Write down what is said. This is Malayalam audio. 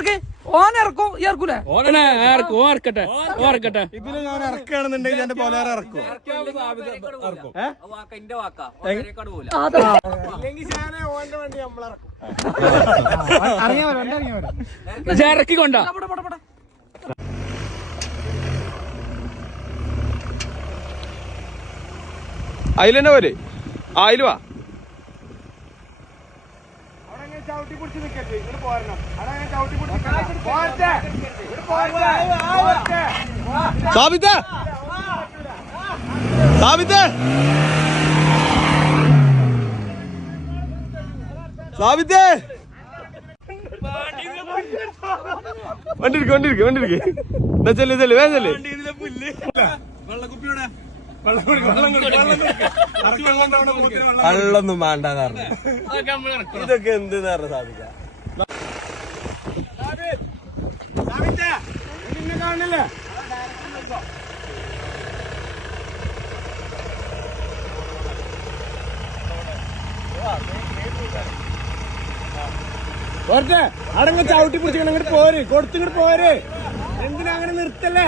കൊടുക്ക് ഓൻ ഇറക്കും ഈ ഇറക്കൂലേ? ഓനെ ആർക്കും? ഓർക്കട്ടെ ഓർക്കട്ടെ ഇതിൽ ഞാൻ ഇറക്കുകയാണെന്നുണ്ടെങ്കിൽ എന്റെ പോലെ ഇറക്കും. വാക്കന്റെ വാക്കാ ഓനേക്കാട് പോല ഇല്ലെങ്കിൽ ഞാൻ ഓന്റെ വണ്ടി നമ്മളിറക്കും ഇറക്കിക്കൊണ്ടാ പോട്ടെ, പോട്ടെ, പോട്ടെ. അതിലെന്നെ പോലെ ആയിൽ വാ അവിടെ അങ്ങനെ ചവിട്ടി പിടിച്ച് നിൽക്കട്ടെ ഇങ്ങോട്ട് പോരണം. അവിടെ അങ്ങനെ ചവിട്ടി പിടിച്ച്. പോരട്ടെ. ഇങ്ങോട്ട് പോരട്ടെ. പോരട്ടെ. സാബിത്ത്! സാബിത്ത്! സാബിത്ത്! വണ്ടി ഇരിക്ക് വണ്ടി ഇരിക്ക് വണ്ടി ഇരിക്ക് എന്നാ ചെല്ല് ചെല്ല് വേഗം ചെല്ല്. വെള്ളം അവിടെ. കള്ളൊന്നും വേണ്ടെന്ന് പറഞ്ഞു. ഇതൊക്കെ എന്ത് സാധിക്ക സാബിത്തേ, ഇതിന്നെ കാണില്ലേ പോരട്ടെ അടങ്ങ് ചവിട്ടി പിടിച്ചിട്ട് അങ്ങോട്ട് പോര് കൊടുത്തിങ്ങോട്ട് പോര്. എന്തിനാ അങ്ങനെ നിർത്തല്ലേ?